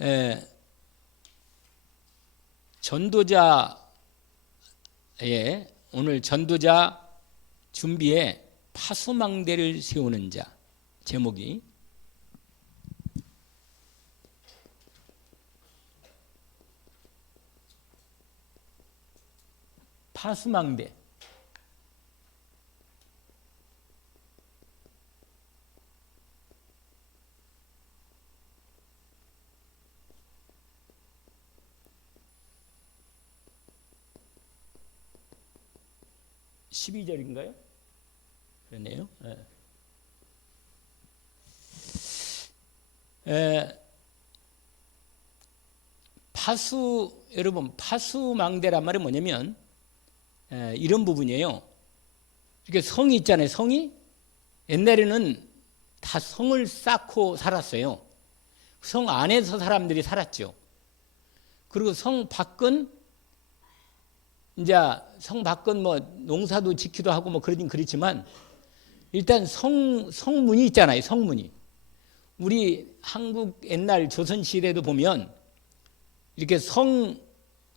에, 전도자의 오늘 전도자 준비에 파수망대를 세우는 자, 제목이 파수망대. (12절인가요) 그러네요. 파수, 여러분, 파수망대란 말이 뭐냐면 이런 부분이에요. 이렇게 성이 있잖아요. 성이 옛날에는 다 성을 쌓고 살았어요. 성 안에서 사람들이 살았죠. 그리고 성 밖은 이제 성 밖은 뭐 농사도 짓기도 하고 뭐 그러긴 그렇지만 일단 성문이 있잖아요. 성문이. 우리 한국 옛날 조선 시대도 보면 이렇게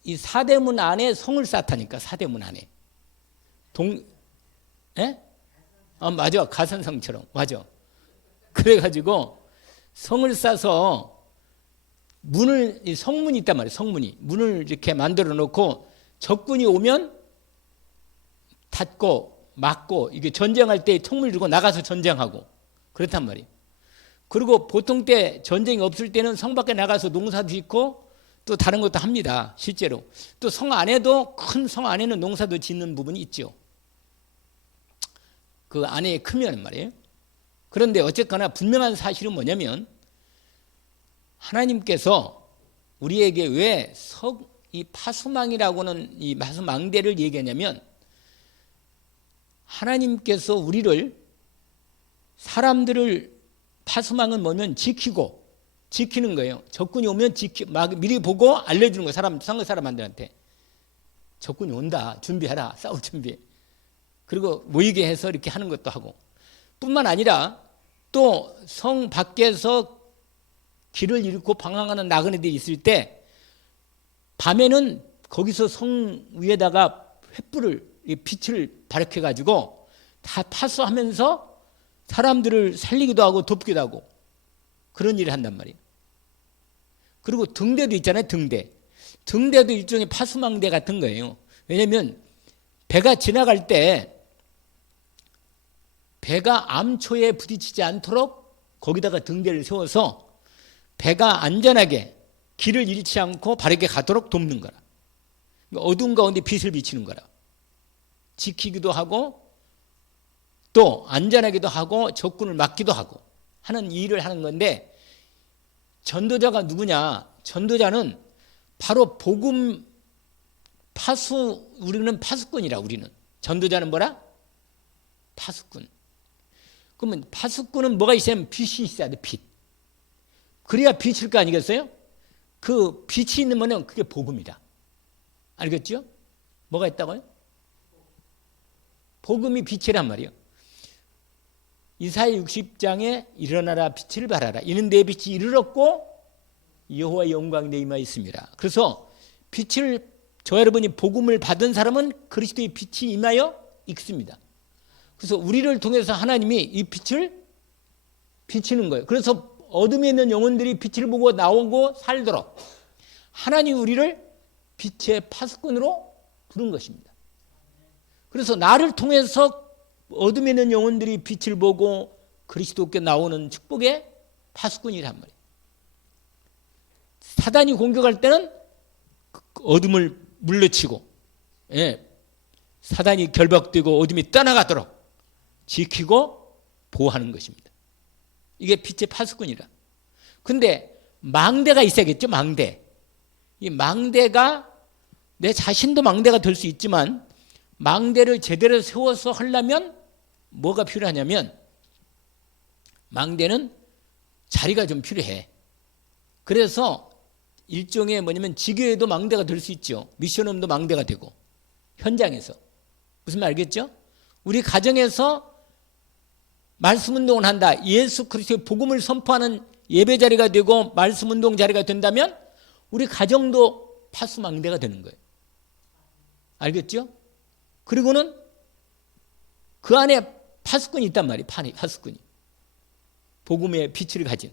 이 사대문 안에 성을 쌓다니까. 사대문 안에. 맞아. 가산성처럼. 맞아. 그래가지고 성을 쌓아서 성문이 있단 말이에요. 성문이. 문을 이렇게 만들어 놓고 적군이 오면 닫고 막고, 이게 전쟁할 때 총을 들고 나가서 전쟁하고 그렇단 말이에요. 그리고 보통 때 전쟁이 없을 때는 성 밖에 나가서 농사도 짓고 또 다른 것도 합니다. 실제로. 또 성 안에도, 큰 성 안에는 농사도 짓는 부분이 있죠. 그 안에 크면 말이에요. 그런데 어쨌거나 분명한 사실은 뭐냐면 하나님께서 우리에게 왜 이 파수망이라고는 이 파수망대를 얘기하냐면 하나님께서 우리를, 사람들을, 파수망은 뭐냐면 지키는 거예요. 적군이 오면 미리 보고 알려주는 거예요. 상대 사람들한테. 적군이 온다. 준비해라. 싸울 준비. 그리고 모이게 해서 이렇게 하는 것도 하고. 뿐만 아니라 또 성 밖에서 길을 잃고 방황하는 나그네들이 있을 때 밤에는 거기서 성 위에다가 빛을 발휘해 가지고 다 파수하면서 사람들을 살리기도 하고 돕기도 하고 그런 일을 한단 말이에요. 그리고 등대도 있잖아요. 등대도 일종의 파수망대 같은 거예요. 왜냐하면 배가 지나갈 때 배가 암초에 부딪히지 않도록 거기다가 등대를 세워서 배가 안전하게 길을 잃지 않고 바르게 가도록 돕는 거라. 어두운 가운데 빛을 비치는 거라. 지키기도 하고 또 안전하기도 하고 적군을 막기도 하고 하는 일을 하는 건데, 전도자가 누구냐? 전도자는 바로 복음 우리는 파수꾼이라. 우리는 전도자는 뭐라? 파수꾼. 그러면 파수꾼은 뭐가 있어야? 빛이 있어야 돼. 빛. 그래야 빛일 거 아니겠어요? 그 빛이 있는 거는 그게 복음이다. 알겠죠? 뭐가 있다고요? 복음이 빛이란 말이에요. 이사야 60장에 일어나라 빛을 발하라. 이는 내 빛이 이르렀고 여호와의 영광이 내 임하에 있습니다. 그래서 저 여러분이 복음을 받은 사람은 그리스도의 빛이 임하여 있습니다. 그래서 우리를 통해서 하나님이 이 빛을 비치는 거예요. 그래서 어둠에 있는 영혼들이 빛을 보고 나오고 살도록 하나님 우리를 빛의 파수꾼으로 부른 것입니다. 그래서 나를 통해서 어둠에 있는 영혼들이 빛을 보고 그리스도께 나오는 축복의 파수꾼이란 말이에요. 사단이 공격할 때는 어둠을 물리치고, 사단이 결박되고 어둠이 떠나가도록 지키고 보호하는 것입니다. 이게 빛의 파수꾼이라. 근데 망대가 있어야겠죠. 이 망대가, 내 자신도 망대가 될 수 있지만 망대를 제대로 세워서 하려면 뭐가 필요하냐면 망대는 자리가 좀 필요해. 그래서 일종의 뭐냐면 지교회도 망대가 될 수 있죠. 미션홈도 망대가 되고, 현장에서. 무슨 말 알겠죠? 우리 가정에서 말씀 운동을 한다. 예수 그리스도의 복음을 선포하는 예배 자리가 되고 말씀 운동 자리가 된다면 우리 가정도 파수망대가 되는 거예요. 알겠죠? 그리고는 그 안에 파수꾼이 있단 말이에요. 파수꾼이. 복음의 빛을 가진.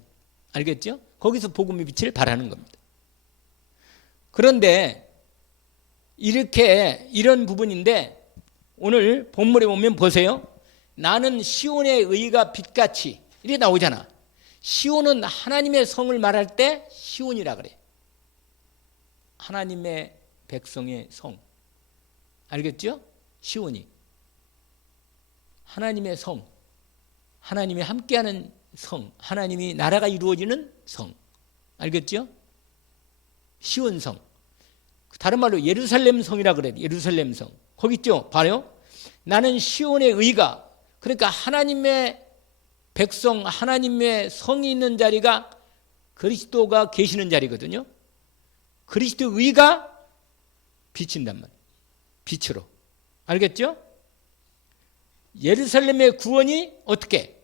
알겠죠? 거기서 복음의 빛을 발하는 겁니다. 그런데 이런 부분인데 오늘 본문에 보면 보세요. 나는 시온의 의가 빛같이 이렇게 나오잖아. 시온은 하나님의 성을 말할 때 시온이라 그래. 하나님의 백성의 성. 알겠죠? 시온이. 하나님의 성. 하나님이 함께하는 성. 하나님이 나라가 이루어지는 성. 알겠죠? 시온성. 다른 말로 예루살렘 성이라 그래요. 예루살렘 성. 거기 있죠? 봐요. 나는 시온의 의가, 그러니까 하나님의 백성, 하나님의 성이 있는 자리가 그리스도가 계시는 자리거든요. 그리스도 의가 비친단 말이에요. 빛으로. 알겠죠? 예루살렘의 구원이 어떻게?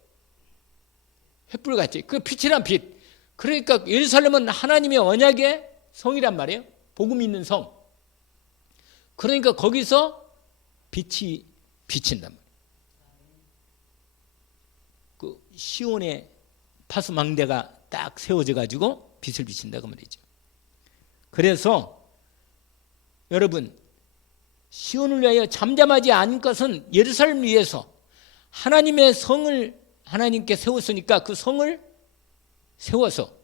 횃불같이. 그 빛이란 빛. 그러니까 예루살렘은 하나님의 언약의 성이란 말이에요. 복음 있는 성. 그러니까 거기서 빛이 비친단 말이에요. 그 시온의 파수망대가 딱 세워져 가지고 빛을 비친다고 말이죠. 그래서 여러분, 시온을 위하여 잠잠하지 않은 것은 예루살렘을 위해서 하나님의 성을 하나님께 세웠으니까 그 성을 세워서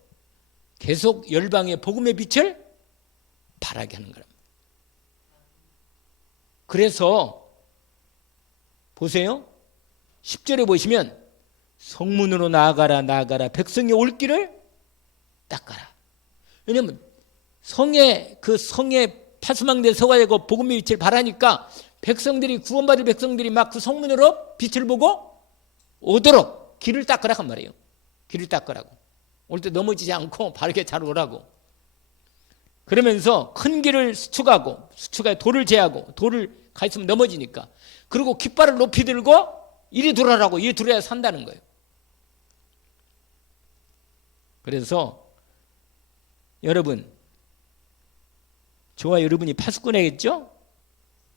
계속 열방의 복음의 빛을 발하게 하는 거랍니다. 그래서 보세요. 10절에 보시면 성문으로 나아가라 백성이 올 길을 닦아라. 왜냐하면 성에 파수망대에 서가지고 복음의 빛을 발하니까 백성들이 구원받을 백성들이 막 그 성문으로 빛을 보고 오도록 길을 닦으라고 말이에요. 길을 닦으라고. 올 때 넘어지지 않고 바르게 잘 오라고. 그러면서 큰 길을 수축하에 돌을 제하고 돌을 가 있으면 넘어지니까. 그리고 깃발을 높이 들고 이리 돌아라고. 이리 돌아야 산다는 거예요. 그래서 여러분, 저와 여러분이 파수꾼이겠죠?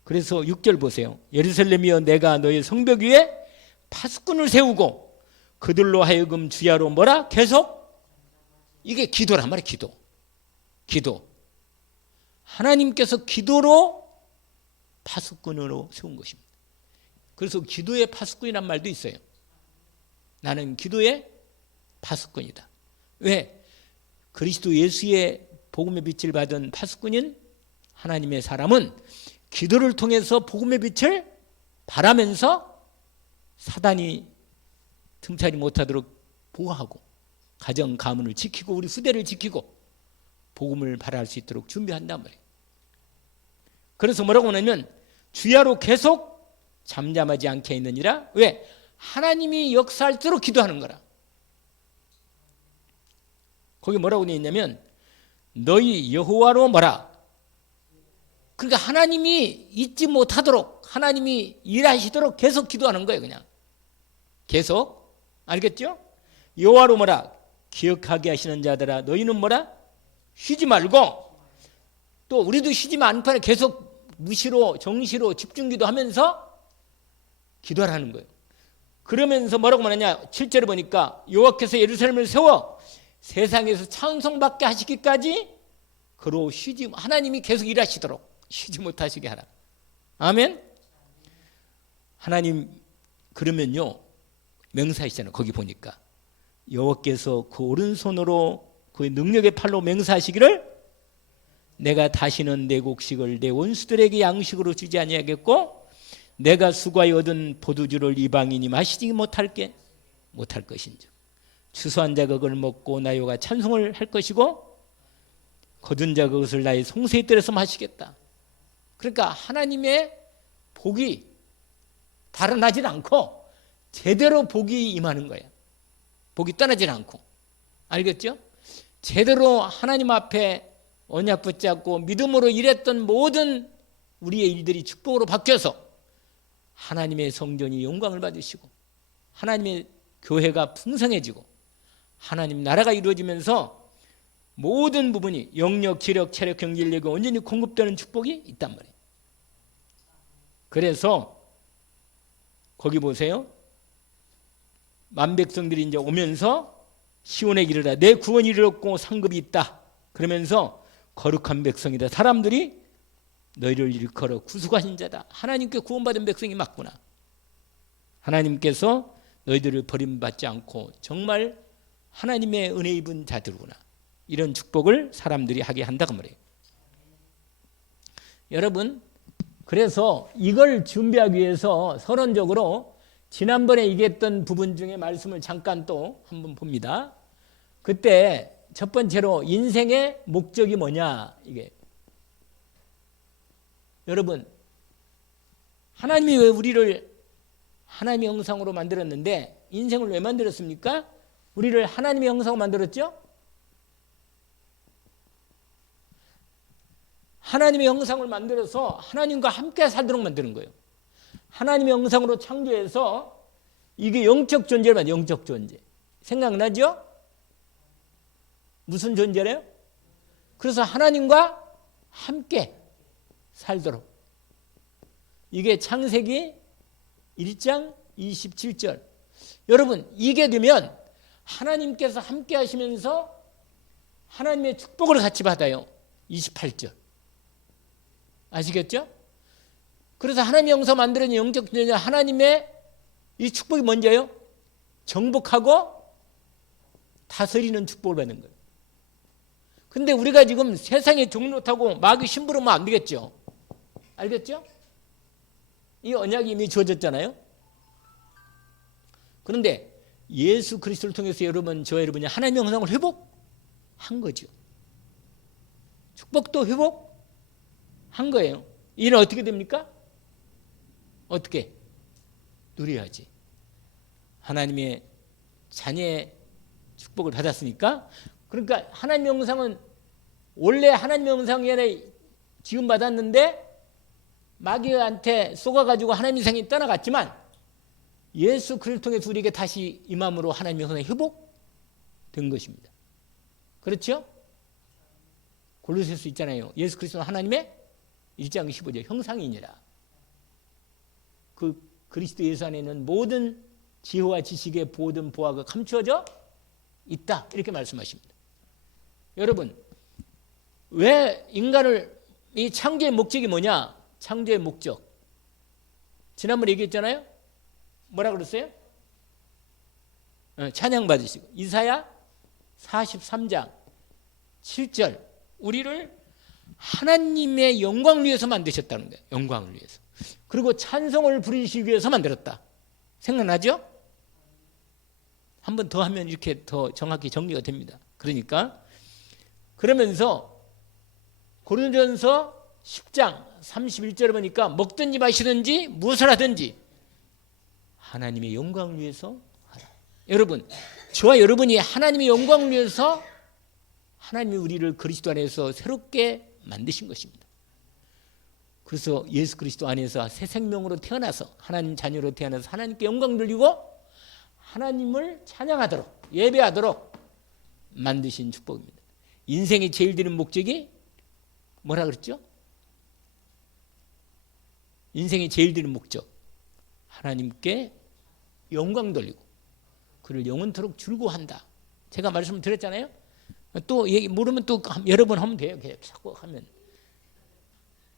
그래서 6절 보세요. 예루살렘이여 내가 너의 성벽 위에 파수꾼을 세우고 그들로 하여금 주야로 뭐라? 계속 이게 기도란 말이에요. 기도. 하나님께서 기도로 파수꾼으로 세운 것입니다. 그래서 기도의 파수꾼이란 말도 있어요. 나는 기도의 파수꾼이다. 왜? 그리스도 예수의 복음의 빛을 받은 파수꾼인 하나님의 사람은 기도를 통해서 복음의 빛을 발하면서 사단이 틈타지 못하도록 보호하고 가정 가문을 지키고 우리 후대를 지키고 복음을 발할 수 있도록 준비한단 말이에요. 그래서 뭐라고 하냐면 주야로 계속 잠잠하지 않게 있느니라. 왜? 하나님이 역사할 대로 기도하는 거라. 거기 뭐라고 되어 있냐면 너희 여호와로 뭐라. 그러니까 하나님이 잊지 못하도록 하나님이 일하시도록 계속 기도하는 거예요. 그냥 계속. 알겠죠? 여호와로 뭐라. 기억하게 하시는 자들아 너희는 뭐라. 쉬지 말고. 또 우리도 쉬지만 않는 판에 계속 무시로 정시로 집중기도 하면서 기도하라는 거예요. 그러면서 뭐라고 말하냐. 7절에 보니까 여호와께서 예루살렘을 세워 세상에서 찬송받게 하시기까지 그로 쉬지. 하나님이 계속 일하시도록 쉬지 못하시게 하라. 아멘. 하나님 그러면요 맹세하시잖아요. 거기 보니까 여호와께서 그 오른손으로 그의 능력의 팔로 맹세하시기를 내가 다시는 내 곡식을 내 원수들에게 양식으로 주지 아니하겠고 내가 수고하여 얻은 포도주를 이방인이 마시지 못할 것인즉 추수한 자가 그걸 먹고 나요가 찬송을 할 것이고 거둔 자가 그것을 나의 송세에 들여서 마시겠다. 그러니까 하나님의 복이 달아나질 않고 제대로 복이 임하는 거예요. 복이 떠나질 않고. 알겠죠? 제대로 하나님 앞에 언약 붙잡고 믿음으로 일했던 모든 우리의 일들이 축복으로 바뀌어서 하나님의 성전이 영광을 받으시고 하나님의 교회가 풍성해지고 하나님 나라가 이루어지면서 모든 부분이 영력, 지력, 체력, 경제, 인력이 온전히 공급되는 축복이 있단 말이에요. 그래서 거기 보세요. 만백성들이 이제 오면서 시온에 이르라 내 구원이 이르렀고 상급이 있다. 그러면서 거룩한 백성이다. 사람들이 너희를 일컬어 구속하신 자다. 하나님께 구원받은 백성이 맞구나. 하나님께서 너희들을 버림받지 않고 정말 하나님의 은혜 입은 자들구나. 이런 축복을 사람들이 하게 한다고 말해요. 여러분, 그래서 이걸 준비하기 위해서 서론적으로 지난번에 얘기했던 부분 중에 말씀을 잠깐 또 한번 봅니다. 그때 첫 번째로 인생의 목적이 뭐냐, 이게. 여러분, 하나님이 왜 우리를 하나님의 형상으로 만들었는데 인생을 왜 만들었습니까? 우리를 하나님의 형상으로 만들었죠? 하나님의 형상을 만들어서 하나님과 함께 살도록 만드는 거예요. 하나님의 형상으로 창조해서 이게 영적 존재를 만들어요. 영적 존재. 생각나죠? 무슨 존재래요? 그래서 하나님과 함께 살도록. 이게 창세기 1장 27절. 여러분, 이게 되면 하나님께서 함께 하시면서 하나님의 축복을 같이 받아요. 28절. 아시겠죠? 그래서 하나님의 형상 만들어진 영적 존재 하나님의 이 축복이 뭔지요? 정복하고 다스리는 축복을 받는 거예요. 근데 우리가 지금 세상에 종노타고 마귀 심부름하면 안 되겠죠? 알겠죠? 이 언약이 이미 주어졌잖아요. 그런데 예수 그리스도를 통해서 여러분, 저 여러분이 하나님의 형상을 회복한 거죠. 축복도 회복한 거예요. 이는 어떻게 됩니까? 어떻게? 누려야지. 하나님의 자녀의 축복을 받았으니까. 그러니까 하나님의 형상은 원래 하나님의 형상에 지음 받았는데 마귀한테 속아가지고 하나님의 형상이 떠나갔지만 예수 그리스도를 통해서 우리에게 다시 임함으로 하나님의 형상이 회복된 것입니다. 그렇죠? 골로새서 있잖아요. 예수 그리스도는 하나님의 1장 15절 형상이니라. 그 그리스도 예수 안에는 모든 지혜와 지식의 모든 보화가 감추어져 있다. 이렇게 말씀하십니다. 여러분, 왜 인간을 이 창조의 목적이 뭐냐? 창조의 목적. 지난번에 얘기했잖아요. 뭐라 그랬어요? 찬양 받으시고. 이사야 43장 7절. 우리를 하나님의 영광을 위해서 만드셨다는 거예요. 영광을 위해서. 그리고 찬송을 부르시기 위해서 만들었다. 생각나죠? 한 번 더 하면 이렇게 더 정확히 정리가 됩니다. 그러니까 그러면서 고린도전서 10장 31절에 보니까 먹든지 마시든지 무엇을 하든지 하나님의 영광을 위해서 하라. 여러분, 저와 여러분이 하나님의 영광을 위해서 하나님이 우리를 그리스도 안에서 새롭게 만드신 것입니다. 그래서 예수 그리스도 안에서 새 생명으로 태어나서 하나님 자녀로 태어나서 하나님께 영광 돌리고 하나님을 찬양하도록 예배하도록 만드신 축복입니다. 인생의 제일 드는 목적이 뭐라 그랬죠? 인생의 제일 드는 목적 하나님께 영광 돌리고 그를 영원토록 즐거워한다. 제가 말씀을 드렸잖아요. 또 얘기 모르면 또 여러 번 하면 돼요. 계속 자꾸 하면.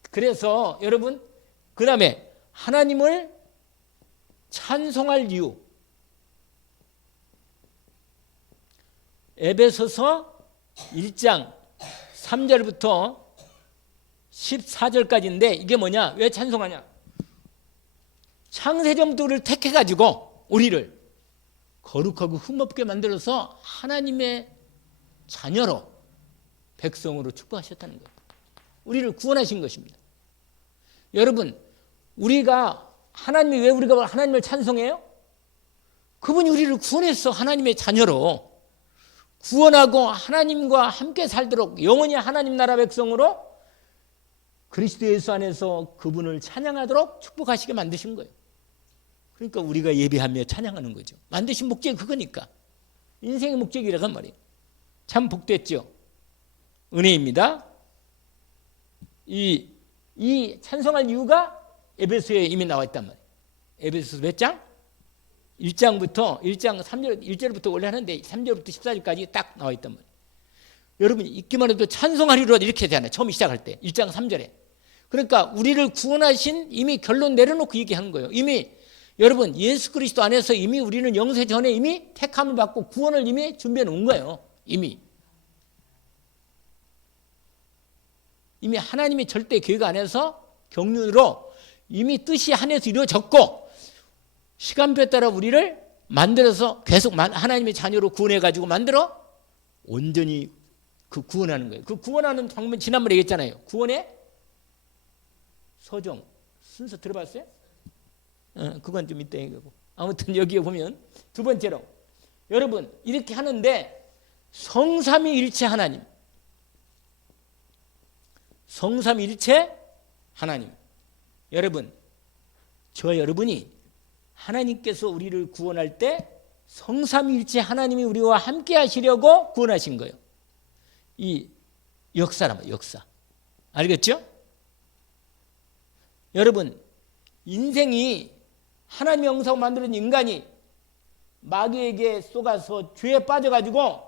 그래서 여러분 그 다음에 하나님을 찬송할 이유. 에베소서 1장 3절부터 14절까지인데 이게 뭐냐? 왜 찬송하냐? 창세전부터 우리를 택해가지고 우리를 거룩하고 흠없게 만들어서 하나님의 자녀로 백성으로 축복하셨다는 거예요. 우리를 구원하신 것입니다. 여러분, 우리가 하나님이 왜 우리가 하나님을 찬송해요? 그분이 우리를 구원해서 하나님의 자녀로 구원하고 하나님과 함께 살도록 영원히 하나님 나라 백성으로 그리스도 예수 안에서 그분을 찬양하도록 축복하시게 만드신 거예요. 그러니까 우리가 예배하며 찬양하는 거죠. 만드신 목적이 그거니까. 인생의 목적이라고 말이에요. 참 복됐죠. 은혜입니다. 이 찬송할 이유가 에베소에 이미 나와 있단 말이에요. 에베소서 몇 장? 1장부터 1장 3절 1절부터 원래 하는데 3절부터 14절까지 딱 나와 있단 말이에요. 여러분 읽기만 해도 찬송하리로다 이렇게 되잖아요. 처음 시작할 때 1장 3절에. 그러니까 우리를 구원하신 이미 결론 내려놓고 얘기하는 거예요. 이미 여러분 예수 그리스도 안에서 이미 우리는 영세 전에 이미 택함을 받고 구원을 이미 준비해 놓은 거예요. 이미 하나님의 절대 계획 안에서 경륜으로 이미 뜻이 하늘에서 이루어졌고 시간표에 따라 우리를 만들어서 계속 하나님의 자녀로 구원해가지고 만들어 온전히 그 구원하는 거예요. 그 구원하는 방법 지난번에 얘기했잖아요. 구원의 서정 순서 들어봤어요? 그건 좀 이따 얘기하고 아무튼 여기에 보면 두 번째로 여러분 이렇게 하는데 성삼위일체 하나님 성삼위일체 하나님 여러분 저 여러분이 하나님께서 우리를 구원할 때 성삼위일체 하나님이 우리와 함께 하시려고 구원하신 거예요. 이 역사라면 역사 알겠죠? 여러분 인생이 하나님의 형상으로 만드는 인간이 마귀에게 속아서 죄에 빠져가지고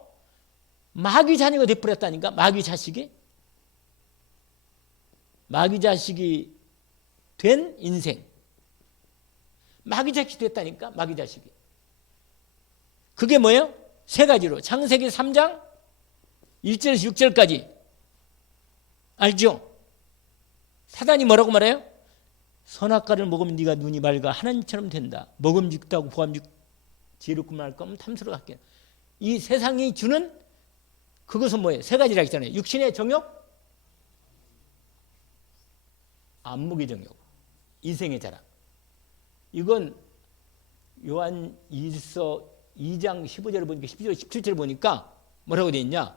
마귀 자녀가 되어버렸다니까. 마귀 자식이 된 인생 마귀 자식이 됐다니까. 마귀 자식이 그게 뭐예요? 세 가지로 창세기 3장 1절에서 6절까지 알죠? 사단이 뭐라고 말해요? 선악과를 먹으면 네가 눈이 맑아 하나님처럼 된다. 먹음직도 보암직 지혜롭구만 할 거면 탐스러워 이 세상이 주는 그것은 뭐예요? 세 가지라 했잖아요. 육신의 정욕, 안목의 정욕, 인생의 자랑. 이건 요한 1서 2장 15절을 보니까 12절 17절을 보니까 뭐라고 되어 있냐?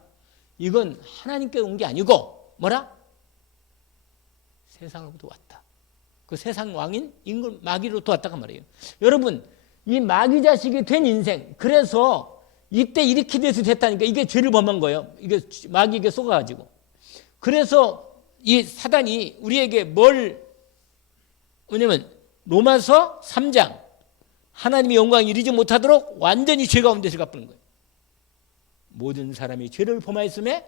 이건 하나님께 온 게 아니고 뭐라? 세상으로부터 왔다. 그 세상 왕인 임금 마귀로부터 왔다고 말이에요. 여러분 이 마귀 자식이 된 인생 그래서 이때 이렇게 돼서 됐다니까. 이게 죄를 범한 거예요. 이게 마귀에게 속아가지고. 그래서 이 사단이 우리에게 뭐냐면 로마서 3장 하나님의 영광이 이르지 못하도록 완전히 죄 가운데 들어가버린 거예요. 모든 사람이 죄를 범하였음에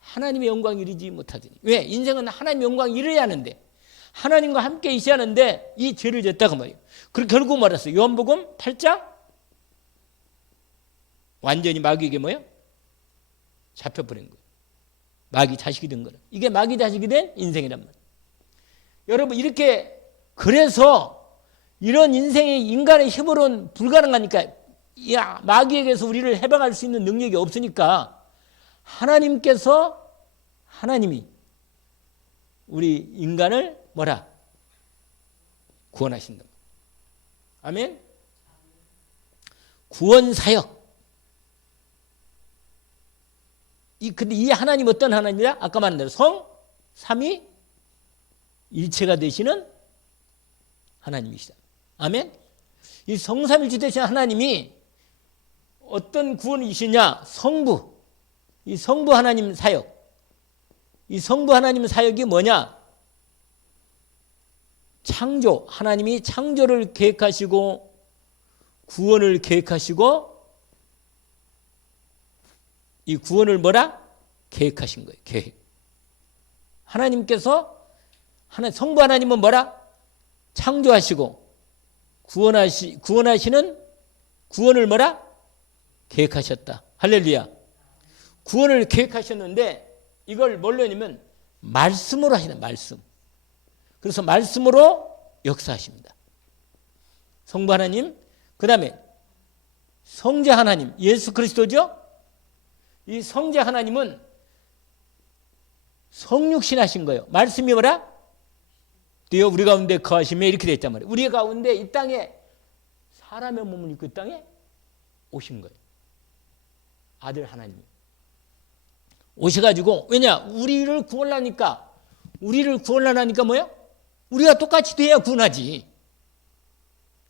하나님의 영광이 이르지 못하더니. 왜? 인생은 하나님의 영광이 이르야 하는데 하나님과 함께 있어야 하는데 이 죄를 졌다고 말이에요. 그리고 결국 말했어요. 요한복음 8장 완전히 마귀에게 뭐예요? 잡혀버린 거예요. 마귀 자식이 된 거는. 이게 마귀 자식이 된 인생이란 말이에요. 여러분 이렇게 그래서 이런 인생의 인간의 힘으로는 불가능하니까 마귀에게서 우리를 해방할 수 있는 능력이 없으니까 하나님이 우리 인간을 뭐라? 구원하신다. 아멘. 구원 사역. 근데 이 하나님 어떤 하나님이야? 아까 말한 대로 성, 삼위, 일체가 되시는 하나님이시다. 아멘. 이 성삼일체 되신 하나님이 어떤 구원이시냐? 성부. 이 성부 하나님 사역. 이 성부 하나님 사역이 뭐냐? 창조. 하나님이 창조를 계획하시고 구원을 계획하시고 이 구원을 뭐라? 계획하신 거예요. 계획. 하나님께서 성부 하나님은 뭐라? 창조하시고 구원하시는 구원을 뭐라? 계획하셨다. 할렐루야. 구원을 계획하셨는데 이걸 뭘로 하냐면 말씀으로 하시는 말씀. 그래서 말씀으로 역사하십니다. 성부 하나님, 그 다음에 성자 하나님, 예수 그리스도죠. 이 성자 하나님은 성육신 하신 거예요. 말씀이 뭐라? 되어 우리 가운데 거하시며 이렇게 되어 있단 말이에요. 우리 가운데 이 땅에 사람의 몸을 입고 이 땅에 오신 거예요. 아들 하나님이 오셔가지고 왜냐? 우리를 구원하니까 뭐예요? 우리가 똑같이 돼야 구원하지.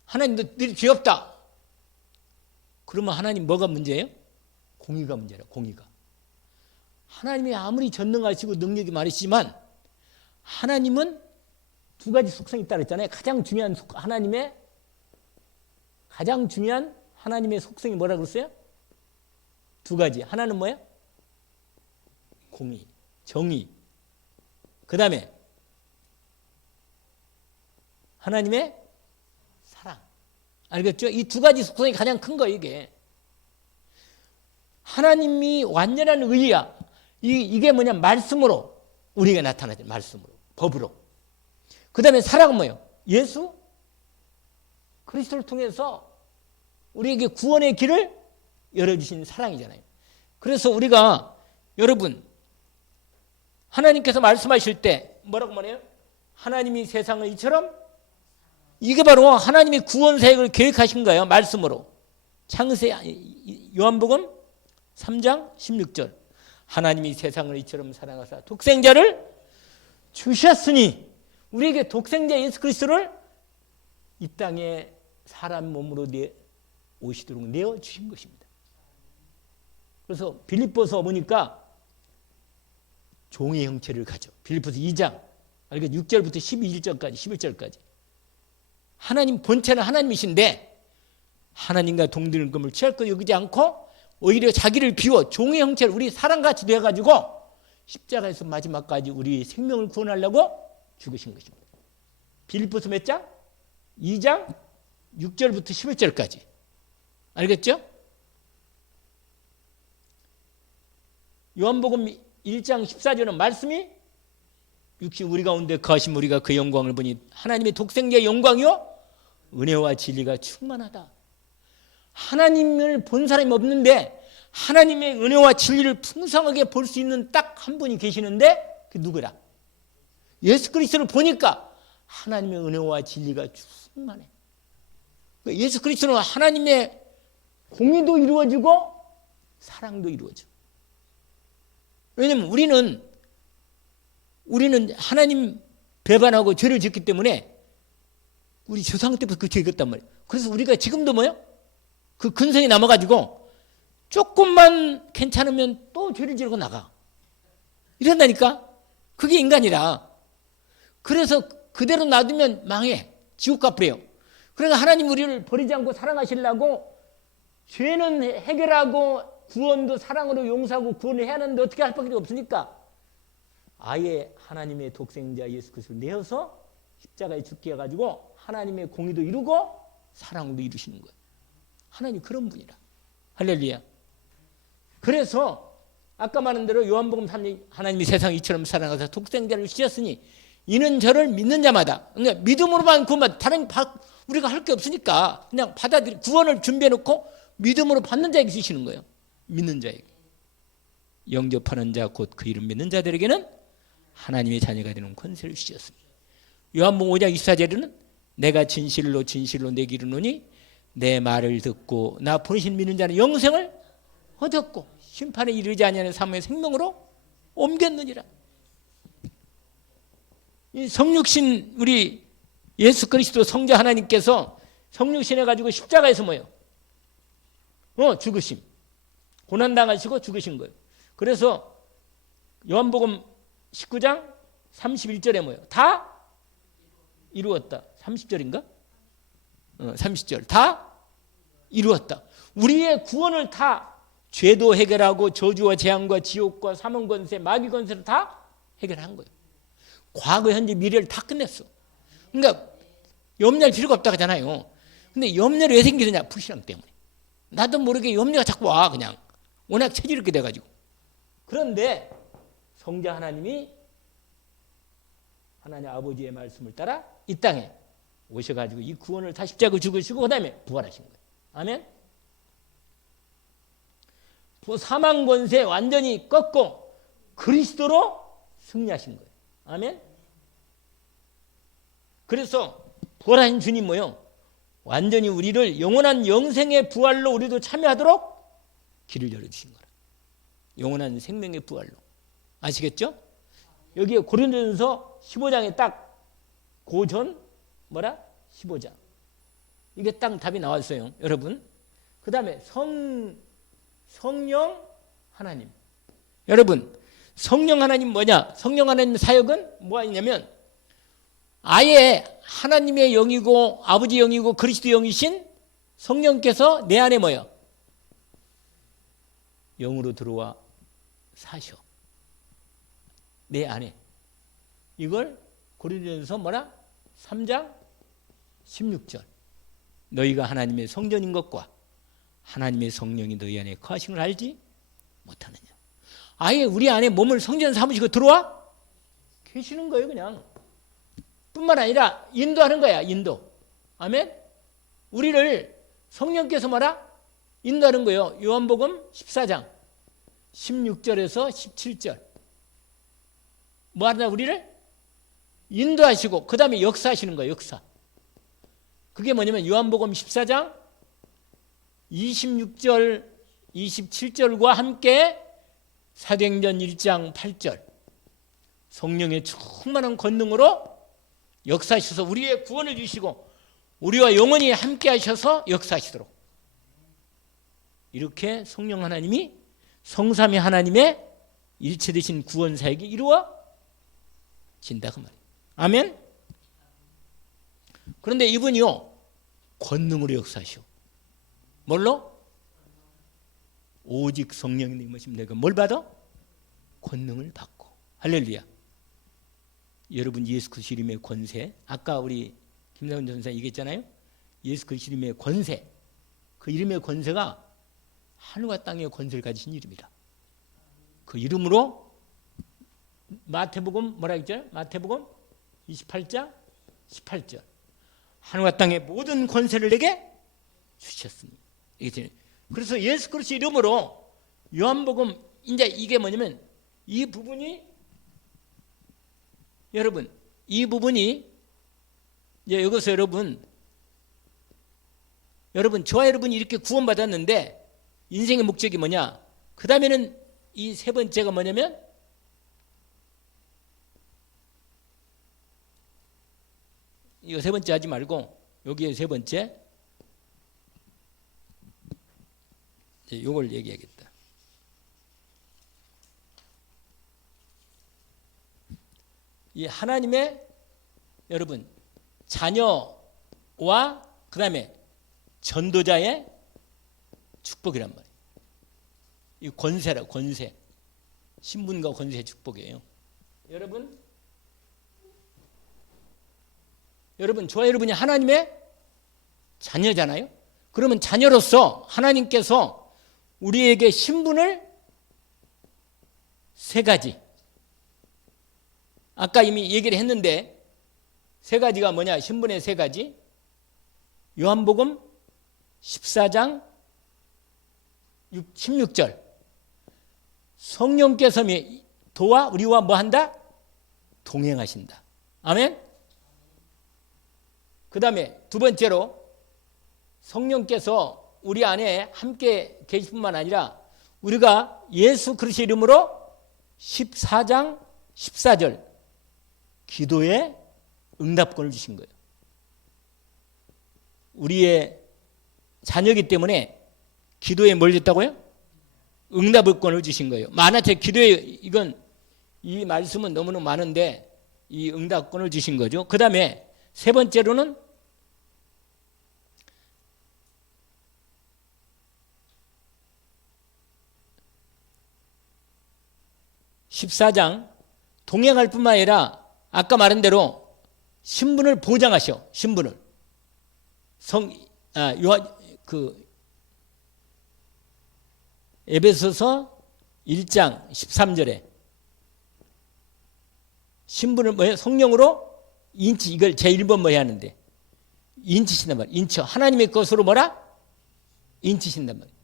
하나님도 너희 죄 없다. 그러면 하나님 뭐가 문제예요? 공의가 문제라. 공의가. 하나님이 아무리 전능하시고 능력이 많으시지만 하나님은 두 가지 속성이 있다고 했잖아요. 가장 중요한 하나님의 속성이 뭐라고 그랬어요? 두 가지. 하나는 뭐예요? 공의, 정의. 그 다음에 하나님의 사랑. 알겠죠? 이 두 가지 속성이 가장 큰 거예요, 이게. 하나님이 완전한 의야. 이게 뭐냐? 말씀으로 우리에게 나타나죠. 말씀으로. 법으로. 그 다음에 사랑은 뭐예요? 예수 그리스도를 통해서 우리에게 구원의 길을 열어주신 사랑이잖아요. 그래서 우리가 여러분 하나님께서 말씀하실 때 뭐라고 말해요? 하나님이 세상을 이처럼 이게 바로 하나님이 구원 사역을 계획하신 거예요. 말씀으로. 요한복음 3장 16절 하나님이 세상을 이처럼 사랑하사 독생자를 주셨으니 우리에게 독생자 예수 그리스도를 이 땅에 사람 몸으로 오시도록 내어주신 것입니다. 그래서 빌립보서 보니까 종의 형체를 가져. 빌립보서 2장 6절부터 12절까지 11절까지 하나님 본체는 하나님이신데 하나님과 동등금을 취할 것 여기지 않고 오히려 자기를 비워 종의 형체를 우리 사람같이 되어가지고 십자가에서 마지막까지 우리 생명을 구원하려고 죽으신 것입니다. 빌립보서 몇 장? 2장 6절부터 11절까지 알겠죠? 요한복음 1장 14절은 말씀이 육신 우리 가운데 거하신 우리가 그 영광을 보니 하나님의 독생자의 영광이요 은혜와 진리가 충만하다. 하나님을 본 사람이 없는데 하나님의 은혜와 진리를 풍성하게 볼 수 있는 딱 한 분이 계시는데 그게 누구라? 예수 그리스도를 보니까 하나님의 은혜와 진리가 충만해. 예수 그리스도는 하나님의 공의도 이루어지고 사랑도 이루어져. 왜냐하면 우리는 하나님 배반하고 죄를 짓기 때문에 우리 조상 때부터 그 죄를 졌단 말이에요. 그래서 우리가 지금도 뭐요? 그 근성이 남아가지고 조금만 괜찮으면 또 죄를 지르고 나가. 이런다니까? 그게 인간이라. 그래서 그대로 놔두면 망해. 지옥 가버려요. 그러니까 하나님 우리를 버리지 않고 사랑하시려고 죄는 해결하고 구원도 사랑으로 용서하고 구원을 해야 하는데 어떻게 할 수밖에 없으니까 아예 하나님의 독생자 예수 그리스도를 내어서 십자가에 죽게 해가지고 하나님의 공의도 이루고 사랑도 이루시는 거예요. 하나님 그런 분이라. 할렐루야. 그래서 아까 말한 대로 요한복음 3장 하나님이 세상 이처럼 사랑하사 독생자를 주셨으니 이는 저를 믿는 자마다 그러니까 믿음으로만 구원받 다른 우리가 할 게 없으니까 그냥 받아들이 구원을 준비해놓고 믿음으로 받는 자에게 주시는 거예요. 믿는 자에게. 영접하는 자 곧 그 이름 믿는 자들에게는 하나님의 자녀가 되는 권세를 주셨습니다. 요한복음 5장 24절에는 내가 진실로 진실로 내게 이르노니 내 말을 듣고 나 보내신 믿는 자는 영생을 얻었고 심판에 이르지 아니하는 사망의 생명으로 옮겼느니라. 이 성육신 우리 예수 그리스도 성자 하나님께서 성육신 해가지고 십자가에서 뭐예요? 죽으심. 고난당하시고 죽으신 거예요. 그래서 요한복음 19장 31절에 뭐예요? 다 이루었다. 30절인가? 30절. 다 이루었다. 우리의 구원을 다 죄도 해결하고 저주와 재앙과 지옥과 사망권세, 마귀권세를 다 해결한 거예요. 과거, 현재, 미래를 다 끝냈어. 그러니까 염려할 필요가 없다고 하잖아요. 근데 염려를 왜 생기느냐? 불신앙 때문에. 나도 모르게 염려가 자꾸 와 그냥. 워낙 체질이 이렇게 돼가지고. 그런데 성자 하나님이 하나님 아버지의 말씀을 따라 이 땅에 오셔가지고 이 구원을 다 십자가에 죽으시고 그 다음에 부활하신 거예요. 아멘. 사망 권세 완전히 꺾고 그리스도로 승리하신 거예요. 아멘. 그래서 부활하신 주님 뭐요? 완전히 우리를 영원한 영생의 부활로 우리도 참여하도록 길을 열어주신 거라. 영원한 생명의 부활로. 아시겠죠? 여기에 고린도전서 15장에 딱 고전 뭐라? 15장. 이게 딱 답이 나왔어요. 여러분. 그 다음에 성령 하나님. 여러분, 성령 하나님 뭐냐? 성령 하나님 사역은 뭐가 있냐면 아예 하나님의 영이고 아버지 영이고 그리스도 영이신 성령께서 내 안에 뭐예요? 영으로 들어와 사셔. 내 안에. 이걸 고린도전서 뭐라? 3장 16절. 너희가 하나님의 성전인 것과 하나님의 성령이 너희 안에 거하신 걸 알지 못하느냐. 아예 우리 안에 몸을 성전 삼으시고 들어와 계시는 거예요. 그냥. 뿐만 아니라 인도하는 거야. 인도. 아멘. 우리를 성령께서 뭐라? 인도하는 거예요. 요한복음 14장 16절에서 17절. 뭐 하나 우리를 인도하시고 그 다음에 역사하시는 거예요. 역사. 그게 뭐냐면 요한복음 14장 26절 27절과 함께 사도행전 1장 8절 성령의 충만한 권능으로 역사하셔서 우리의 구원을 주시고 우리와 영원히 함께 하셔서 역사하시도록 이렇게 성령 하나님이 성삼위 하나님의 일체되신 구원 사역이 이루어진다 그 말이에요. 아멘. 그런데 이분이요 권능으로 역사하시오. 뭘로? 오직 성령이 임하시면 내가 뭘 받아? 권능을 받고. 할렐루야. 여러분 예수 그리스도 이름의 권세, 아까 우리 김상훈 전사 얘기했잖아요. 예수 그리스도 이름의 권세, 그 이름의 권세가 하늘과 땅의 권세를 가지신 이름이라. 그 이름으로 마태복음 뭐라 했죠? 마태복음 28장 18절 하늘과 땅의 모든 권세를 내게 주셨으니. 그래서 예수 그리스도 이름으로 요한복음 이제 이게 뭐냐면 이 부분이 여러분 이 부분이 이제 여기서 여러분 저와 여러분이 이렇게 구원받았는데 인생의 목적이 뭐냐? 그 다음에는 이 세 번째가 뭐냐면 이거 세 번째 하지 말고 여기에 세 번째 이걸 얘기하겠다. 이 하나님의 여러분 자녀와 그 다음에 전도자의 축복이란 말이에요. 이 권세라 권세. 신분과 권세의 축복이에요. 여러분 저와 여러분이 하나님의 자녀잖아요. 그러면 자녀로서 하나님께서 우리에게 신분을 세 가지 아까 이미 얘기를 했는데 세 가지가 뭐냐? 신분의 세 가지. 요한복음 14장 16절 성령께서 도와 우리와 뭐한다? 동행하신다. 아멘. 그 다음에 두 번째로 성령께서 우리 안에 함께 계실 뿐만 아니라 우리가 예수 그리스도 이름으로 14장 14절 기도에 응답권을 주신 거예요. 우리의 자녀이기 때문에 기도에 뭘 줬다고요? 응답권을 주신 거예요. 만화책 기도에 이건 이 말씀은 너무너무 많은데 이 응답권을 주신 거죠. 그 다음에 세 번째로는 14장 동행할 뿐만 아니라 아까 말한 대로 신분을 보장하셔. 신분을 에베소서 1장 13절에 신분을 뭐예요? 성령으로 인치 이걸 제1번 뭐 해야 하는데 인치신단 말이에요. 인쳐 하나님의 것으로 뭐라? 인치신단 말이에요.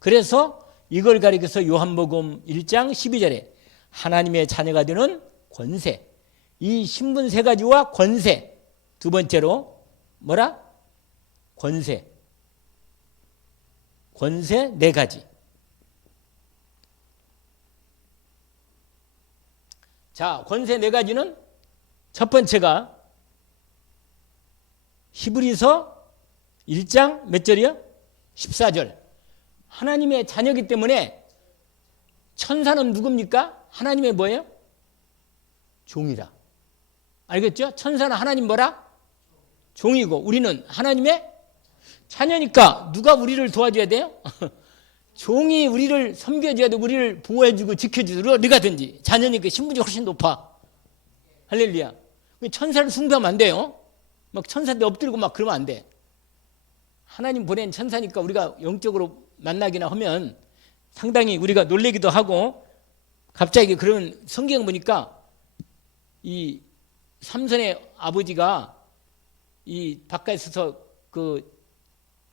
그래서 이걸 가리켜서 요한복음 1장 12절에 하나님의 자녀가 되는 권세, 이 신분 세 가지와 권세, 두 번째로 뭐라? 권세 네 가지. 자, 권세 네 가지는 첫 번째가 히브리서 1장 몇 절이요? 14절. 하나님의 자녀이기 때문에 천사는 누굽니까? 하나님의 뭐예요? 종이라. 알겠죠? 천사는 하나님 뭐라? 종이고 우리는 하나님의 자녀니까 누가 우리를 도와줘야 돼요? 종이 우리를 섬겨줘야 돼. 우리를 보호해주고 지켜주고 어디가든지. 자녀니까 신분이 훨씬 높아. 할렐루야. 천사를 숭배하면 안 돼요. 막 천사한테 엎드리고 막 그러면 안 돼. 하나님 보낸 천사니까 우리가 영적으로 만나기나 하면 상당히 우리가 놀래기도 하고, 갑자기 그런 성경 보니까 이 삼손의 아버지가 이 바깥에 서서 그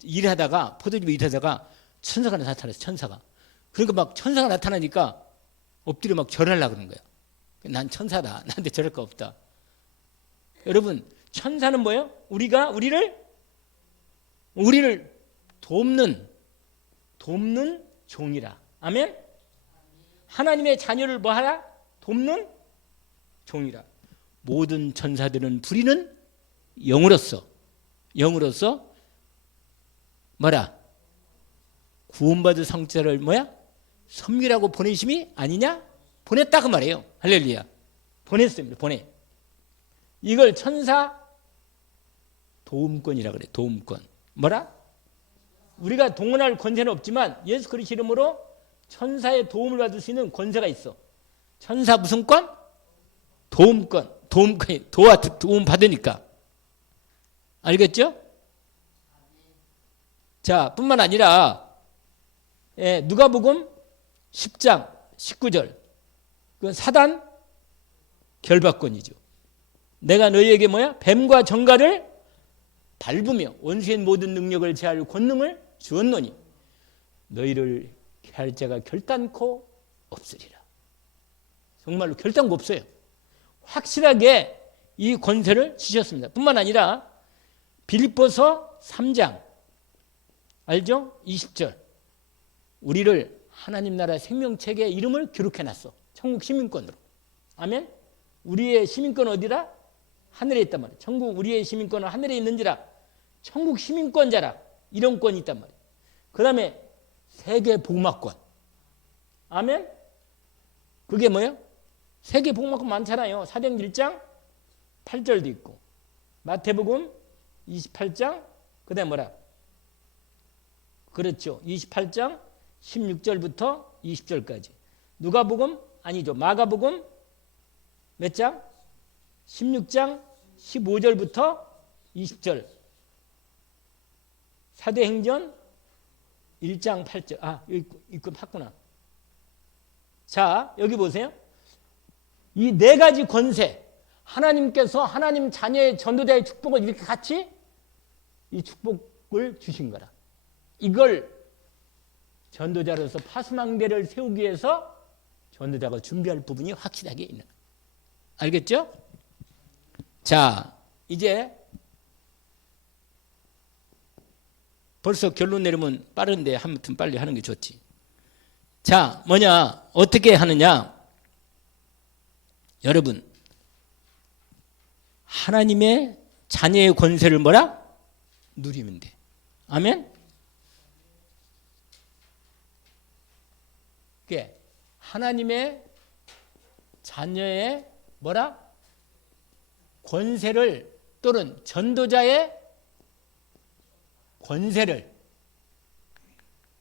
일하다가, 포도집에 일하다가 천사가 나타났어. 천사가. 그러니까 막 천사가 나타나니까 엎드려 막 절하려고 그러는 거야. 난 천사다. 나한테 저럴 거 없다. 여러분, 천사는 뭐예요? 우리가 우리를 돕는 종이라. 아멘. 하나님의 자녀를 뭐하라? 돕는 종이라. 모든 천사들은 부리는 영으로서 뭐라? 구원받은 성자를 뭐야? 섬기라고 보내심이 아니냐? 보냈다 그 말이에요. 할렐루야. 보냈습니다. 이걸 천사 도움권이라 그래. 도움권. 뭐라? 우리가 동원할 권세는 없지만 예수 그리스도 이름으로 천사의 도움을 받을 수 있는 권세가 있어. 천사 무슨 권? 도움권. 도움 받으니까. 알겠죠? 자, 뿐만 아니라 누가복음 10장 19절. 그건 사단 결박권이죠. 내가 너희에게 뭐야? 뱀과 정갈을 밟으며 원수의 모든 능력을 제할 권능을 주었노니 너희를 해할 자가 결단코 없으리라. 정말로 결단코 없어요. 확실하게 이 권세를 주셨습니다. 뿐만 아니라 빌립보서 3장 알죠? 20절. 우리를 하나님 나라 생명책에 이름을 기록해놨어. 천국 시민권으로. 아멘. 우리의 시민권은 어디라? 하늘에 있단 말이에요. 천국 우리의 시민권은 하늘에 있는지라. 천국 시민권자라. 이런 권이 있단 말이에요. 그 다음에 세계 복마권. 아멘. 그게 뭐예요? 세계 복마권 많잖아요. 사도행전 1장 8절도 있고, 마태복음 28장 그 다음에 뭐라? 그렇죠. 28장 16절부터 20절까지. 누가복음 아니죠. 마가복음 몇 장? 16장 15절부터 20절. 사도행전 1장 8절. 아, 여기 있고 팠구나. 자, 여기 보세요. 이 네 가지 권세. 하나님께서 하나님 자녀의 전도자의 축복을 이렇게 같이 이 축복을 주신 거라. 이걸 전도자로서 파수망대를 세우기 위해서 전도자가 준비할 부분이 확실하게 있는 거예요. 알겠죠? 자, 이제 벌써 결론 내리면 빠른데 아무튼 빨리 하는 게 좋지. 자, 뭐냐? 어떻게 하느냐? 여러분, 하나님의 자녀의 권세를 뭐라? 누리면 돼. 아멘? 그게 하나님의 자녀의 뭐라? 권세를 또는 전도자의 권세를.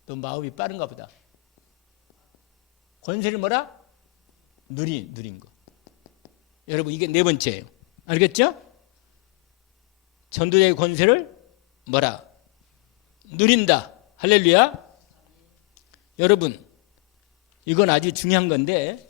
또 마음이 빠른가 보다. 권세를 뭐라? 누린 거. 여러분, 이게 네 번째예요. 알겠죠? 전도자의 권세를 뭐라? 누린다. 할렐루야. 여러분, 이건 아주 중요한 건데,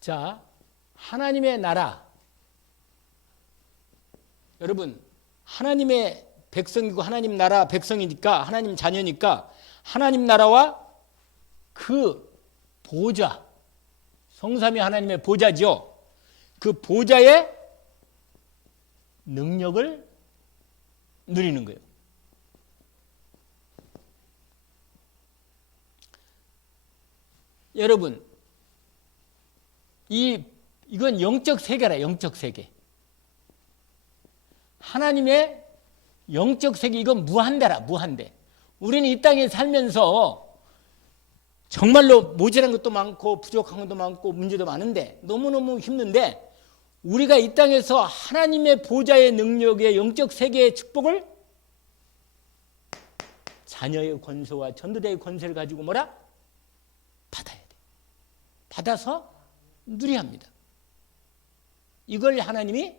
자, 하나님의 나라. 여러분, 하나님의 백성이고 하나님 나라 백성이니까, 하나님 자녀니까 하나님 나라와 그 보좌, 성삼위 하나님의 보좌죠. 그 보좌의 능력을 누리는 거예요. 여러분, 이건 영적 세계라, 영적 세계. 하나님의 영적 세계, 이건 무한대라, 무한대. 우리는 이 땅에 살면서 정말로 모자란 것도 많고 부족한 것도 많고 문제도 많은데 너무너무 힘든데 우리가 이 땅에서 하나님의 보좌의 능력의 영적 세계의 축복을 자녀의 권세와 전도자의 권세를 가지고 뭐라? 받아야 돼. 받아서 누려야 합니다. 이걸 하나님이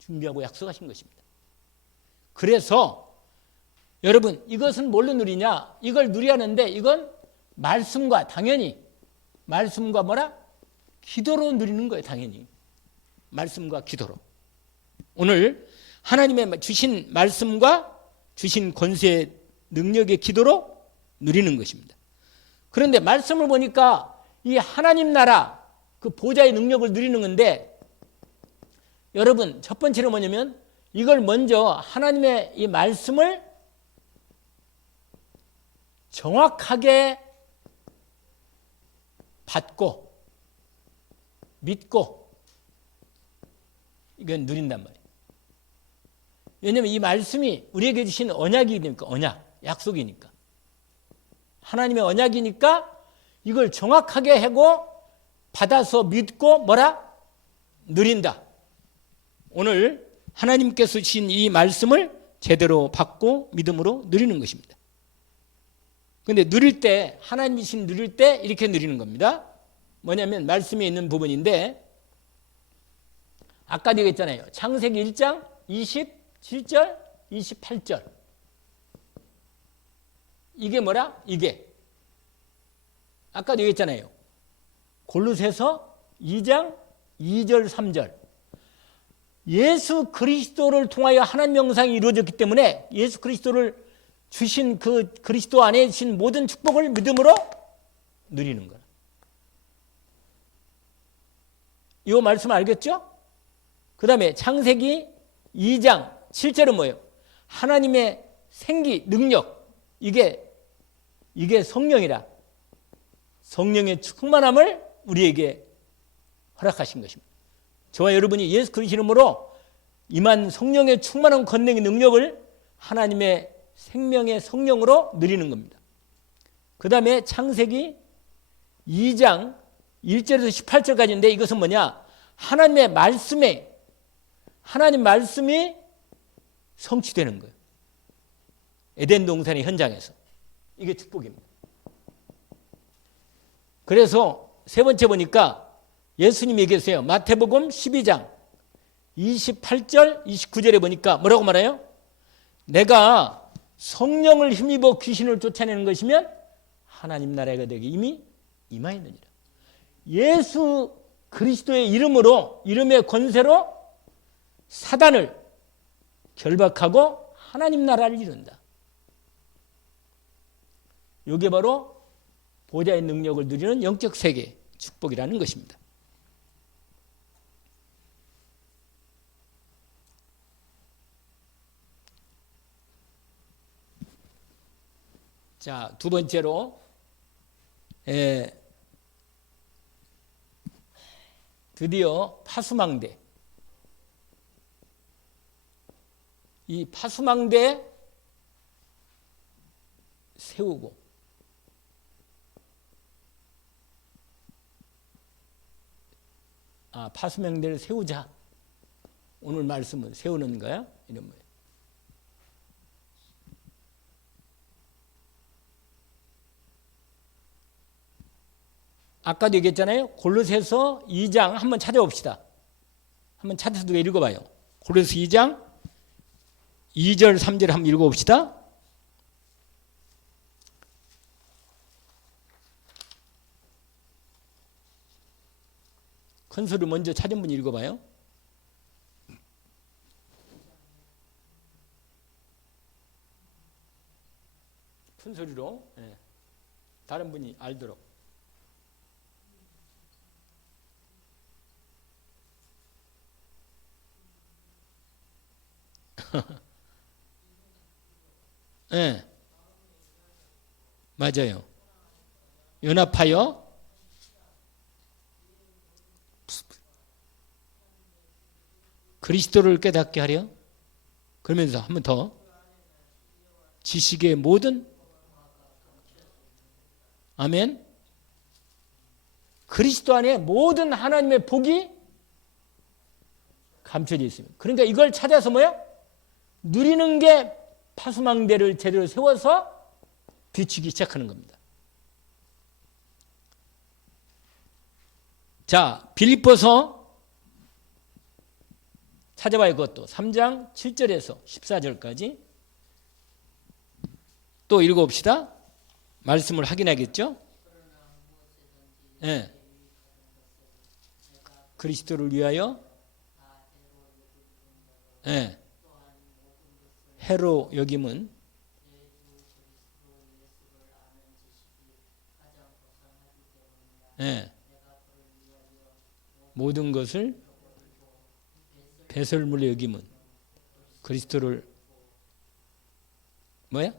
준비하고 약속하신 것입니다. 그래서 여러분, 이것은 뭘로 누리냐? 이걸 누려야 하는데 이건 말씀과, 당연히 말씀과 뭐라? 기도로 누리는 거예요. 당연히 말씀과 기도로. 오늘 하나님의 주신 말씀과 주신 권세의 능력의 기도로 누리는 것입니다. 그런데 말씀을 보니까 이 하나님 나라 그 보좌의 능력을 누리는 건데, 여러분, 첫 번째로 뭐냐면 이걸 먼저 하나님의 이 말씀을 정확하게 받고 믿고 이건 누린단 말이에요. 왜냐하면 이 말씀이 우리에게 주신 언약이니까, 언약, 약속이니까, 하나님의 언약이니까 이걸 정확하게 하고 받아서 믿고 뭐라? 누린다. 오늘 하나님께서 주신 이 말씀을 제대로 받고 믿음으로 누리는 것입니다. 그런데 누릴 때, 하나님이 주신 누릴 때 이렇게 누리는 겁니다. 뭐냐면 말씀에 있는 부분인데, 아까도 얘기했잖아요. 창세기 1장 27절, 28절. 이게 뭐라? 이게 아까도 얘기했잖아요. 골로새서 2장 2절, 3절. 예수 그리스도를 통하여 하나님 영상이 이루어졌기 때문에 예수 그리스도를 주신 그 그리스도 안에 주신 모든 축복을 믿음으로 누리는 거예요. 이 말씀 알겠죠? 그 다음에 창세기 2장 7절은 뭐예요? 하나님의 생기, 능력, 이게 성령이라. 성령의 충만함을 우리에게 허락하신 것입니다. 저와 여러분이 예수 그리스도 이름으로 임한 성령의 충만한 권능의 능력을 하나님의 생명의 성령으로 누리는 겁니다. 그 다음에 창세기 2장 1절에서 18절까지인데 이것은 뭐냐? 하나님의 말씀에, 하나님 말씀이 성취되는 거예요. 에덴 동산의 현장에서. 이게 축복입니다. 그래서 세 번째 보니까 예수님이 얘기했어요. 마태복음 12장 28절 29절에 보니까 뭐라고 말해요? 내가 성령을 힘입어 귀신을 쫓아내는 것이면 하나님 나라가 되게 이미 임하였느니라. 예수 그리스도의 이름으로, 이름의 권세로 사단을 결박하고 하나님 나라를 이룬다. 이게 바로 보좌의 능력을 누리는 영적 세계 축복이라는 것입니다. 자, 두 번째로 드디어 파수망대. 이 파수망대 세우고 파수망대를 세우자. 오늘 말씀은 세우는 거야? 이런 거예요. 아까도 얘기했잖아요. 골로새서 2장 한번 찾아봅시다. 한번 찾아서 누가 읽어봐요. 골로새 2장 2절 3절 한번 읽어봅시다. 큰 소리 먼저 찾은 분이 읽어봐요. 큰 소리로. 다른 분이 알도록. 네. 맞아요. 연합하여 그리스도를 깨닫게 하려. 그러면서 한 번 더 지식의 모든 아멘. 그리스도 안에 모든 하나님의 복이 감춰져 있습니다. 그러니까 이걸 찾아서 뭐야? 누리는 게 파수망대를 제대로 세워서 비추기 시작하는 겁니다. 자, 빌립보서 찾아봐요. 그것도 3장 7절에서 14절까지 또 읽어봅시다. 말씀을 확인하겠죠? 네. 그리스도를 위하여 네. 해로 여김은 네. 모든 것을 배설물로 여김은 그리스도를 뭐야?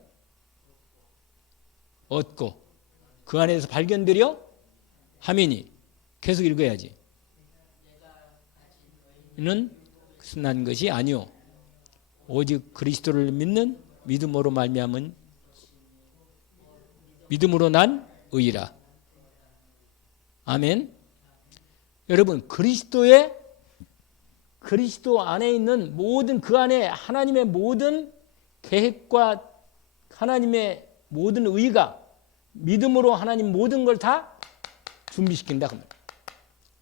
얻고 그 안에서 발견되려 함이니. 계속 읽어야지. 이는 난 것이 아니요 오직 그리스도를 믿는 믿음으로 말미암은 믿음으로 난 의라. 아멘. 여러분, 그리스도 안에 있는 모든 그 안에 하나님의 모든 계획과 하나님의 모든 의가 믿음으로 하나님 모든 걸 다 준비시킨다.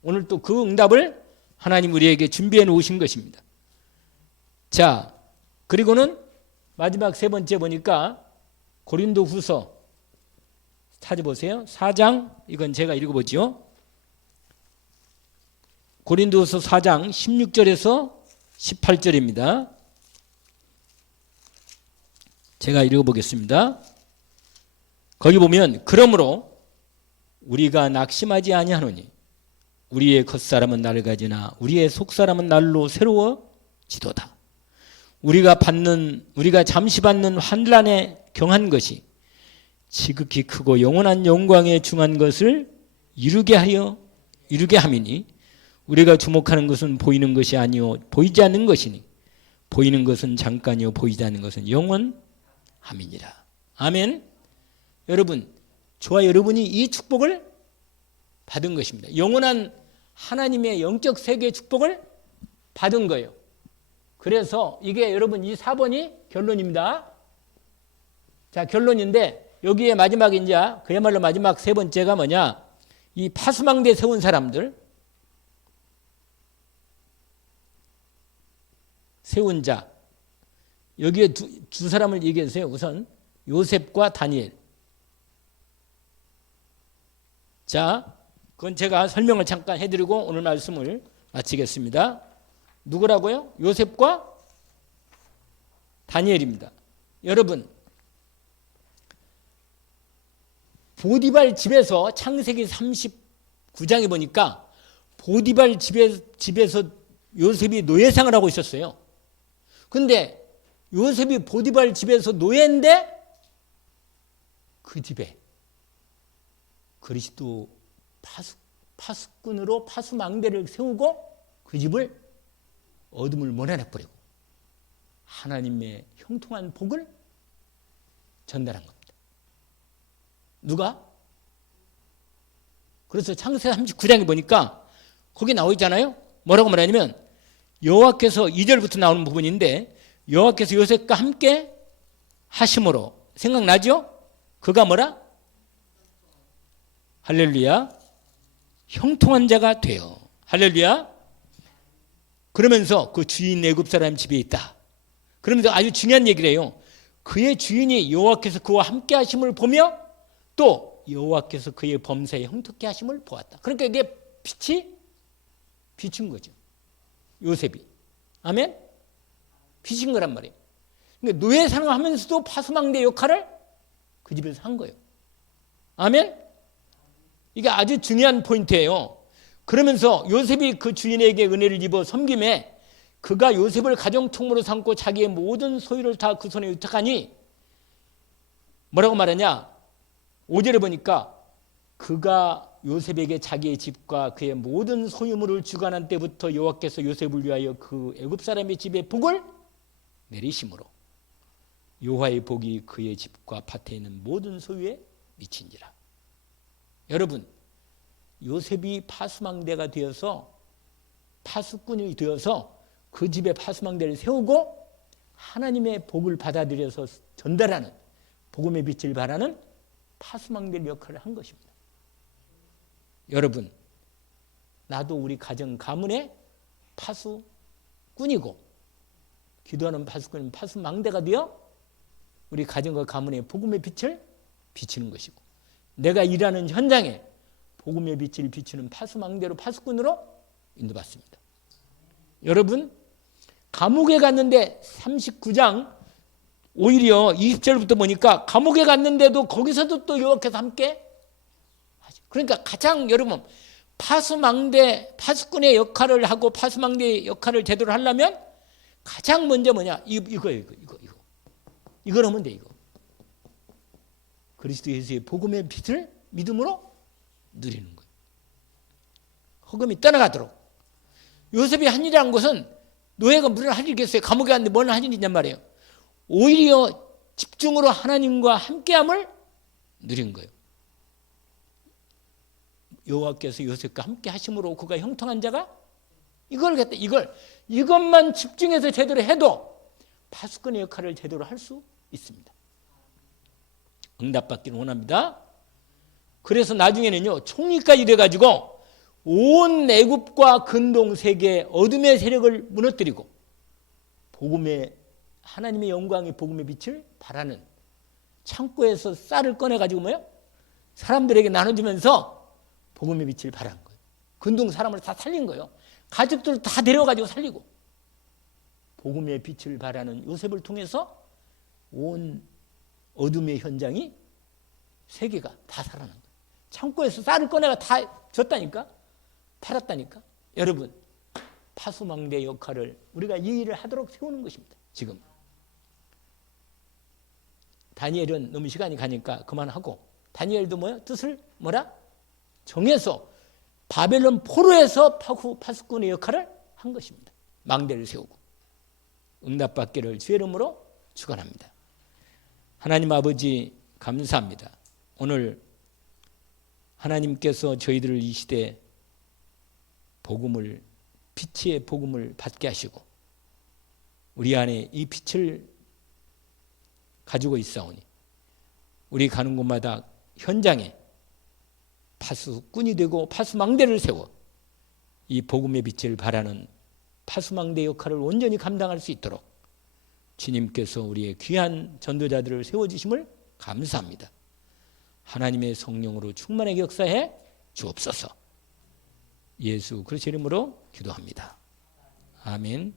오늘 또 그 응답을 하나님 우리에게 준비해 놓으신 것입니다. 자, 그리고는 마지막 세 번째 보니까 고린도후서 찾아보세요. 4장, 이건 제가 읽어보죠. 고린도후서 4장 16절에서 18절입니다. 제가 읽어보겠습니다. 거기 보면 그러므로 우리가 낙심하지 아니하노니 우리의 겉사람은 낡아지나 우리의 속사람은 날로 새로워지도다. 우리가 잠시 받는 환난에 경한 것이 지극히 크고 영원한 영광에 중한 것을 이루게 함이니 우리가 주목하는 것은 보이는 것이 아니요 보이지 않는 것이니 보이는 것은 잠깐이요 보이지 않는 것은 영원함이니라. 아멘. 여러분, 저와 여러분이 이 축복을 받은 것입니다. 영원한 하나님의 영적 세계의 축복을 받은 거예요. 그래서 이게 여러분 이 4번이 결론입니다. 자, 결론인데 여기에 마지막 이제 그야말로 마지막 세 번째가 뭐냐? 이 파수망대 세운 사람들, 세운 자, 여기에 두 사람을 얘기해주세요. 우선 요셉과 다니엘. 자, 그건 제가 설명을 잠깐 해드리고 오늘 말씀을 마치겠습니다. 누구라고요? 요셉과 다니엘입니다. 여러분, 보디발 집에서 창세기 39장에 보니까 보디발 집에서 요셉이 노예상을 하고 있었어요. 근데 요셉이 보디발 집에서 노예인데 그 집에 그리스도 파수꾼으로 파수망대를 세우고 그 집을 어둠을 몰아내버리고 하나님의 형통한 복을 전달한 겁니다. 누가? 그래서 창세기 39장에 보니까 거기 나와 있잖아요. 뭐라고 말하냐면 여호와께서 2절부터 나오는 부분인데 여호와께서 요셉과 함께 하심으로 생각나죠? 그가 뭐라? 할렐루야. 형통한 자가 되어. 할렐루야. 그러면서 그 주인 애굽 사람 집에 있다. 그러면서 아주 중요한 얘기를 해요. 그의 주인이 여호와께서 그와 함께 하심을 보며 또 여호와께서 그의 범사에 형통케 하심을 보았다. 그러니까 이게 빛이 비춘 거죠. 요셉이. 아멘? 비친 거란 말이에요. 그러니까 노예 생활하면서도 파수망대 역할을 그 집에서 한 거예요. 아멘? 이게 아주 중요한 포인트예요. 그러면서 요셉이 그 주인에게 은혜를 입어 섬김에 그가 요셉을 가정총무로 삼고 자기의 모든 소유를 다 그 손에 의탁하니 뭐라고 말하냐? 5절에 보니까 그가 요셉에게 자기의 집과 그의 모든 소유물을 주관한 때부터 여호와께서 요셉을 위하여 그 애굽 사람의 집에 복을 내리심으로 여호와의 복이 그의 집과 밭에 있는 모든 소유에 미친지라. 여러분, 요셉이 파수망대가 되어서 파수꾼이 되어서 그 집에 파수망대를 세우고 하나님의 복을 받아들여서 전달하는 복음의 빛을 발하는 파수망대 역할을 한 것입니다. 여러분, 나도 우리 가정 가문의 파수꾼이고 기도하는 파수꾼인 파수망대가 되어 우리 가정과 가문의 복음의 빛을 비치는 것이고 내가 일하는 현장에 복음의 빛을 비추는 파수망대로 파수꾼으로 인도받습니다. 여러분, 감옥에 갔는데 39장 오히려 20절부터 보니까 감옥에 갔는데도 거기서도 또 여호와께서 함께 하죠. 그러니까 가장 여러분 파수망대 파수꾼의 역할을 하고 파수망대의 역할을 제대로 하려면 가장 먼저 뭐냐? 이거예요. 이걸 하면 돼. 이거 그리스도 예수의 복음의 빛을 믿음으로 누리는 거예요. 허금이 떠나가도록. 요셉이 한 일이라는 것은 노예가 무슨 할 일이겠어요? 감옥에 갔는데 뭔 할 일이 있냔 말이에요. 오히려 집중으로 하나님과 함께함을 누린 거예요. 여호와께서 요셉과 함께 하심으로 그가 형통한 자가 이것만 집중해서 제대로 해도 파수꾼의 역할을 제대로 할 수 있습니다. 응답받기를 원합니다. 그래서 나중에는요 총리까지 돼가지고 온 애굽과 근동 세계 어둠의 세력을 무너뜨리고 복음의 하나님의 영광의 복음의 빛을 발하는 창고에서 쌀을 꺼내가지고 뭐요? 사람들에게 나눠주면서 복음의 빛을 발한 거예요. 근동 사람을 다 살린 거예요. 가족들을 다 데려가지고 살리고 복음의 빛을 발하는 요셉을 통해서 온 어둠의 현장이 세계가 다 살아난 거예요. 창고에서 쌀을 꺼내가 다 줬다니까? 팔았다니까? 여러분, 파수망대 역할을 우리가 이 일을 하도록 세우는 것입니다. 지금 다니엘은 너무 시간이 가니까 그만하고 다니엘도 뭐야? 뜻을 뭐라? 정해서 바벨론 포로에서 파수꾼의 역할을 한 것입니다. 망대를 세우고 응답받기를 주의 이름으로 축원합니다. 하나님 아버지 감사합니다. 오늘 하나님께서 저희들을 이 시대에 복음을 빛의 복음을 받게 하시고 우리 안에 이 빛을 가지고 있사오니 우리 가는 곳마다 현장에 파수꾼이 되고 파수망대를 세워 이 복음의 빛을 발하는 파수망대 역할을 온전히 감당할 수 있도록 주님께서 우리의 귀한 전도자들을 세워주심을 감사합니다. 하나님의 성령으로 충만하게 역사해 주옵소서. 예수 그리스도 이름으로 기도합니다. 아멘.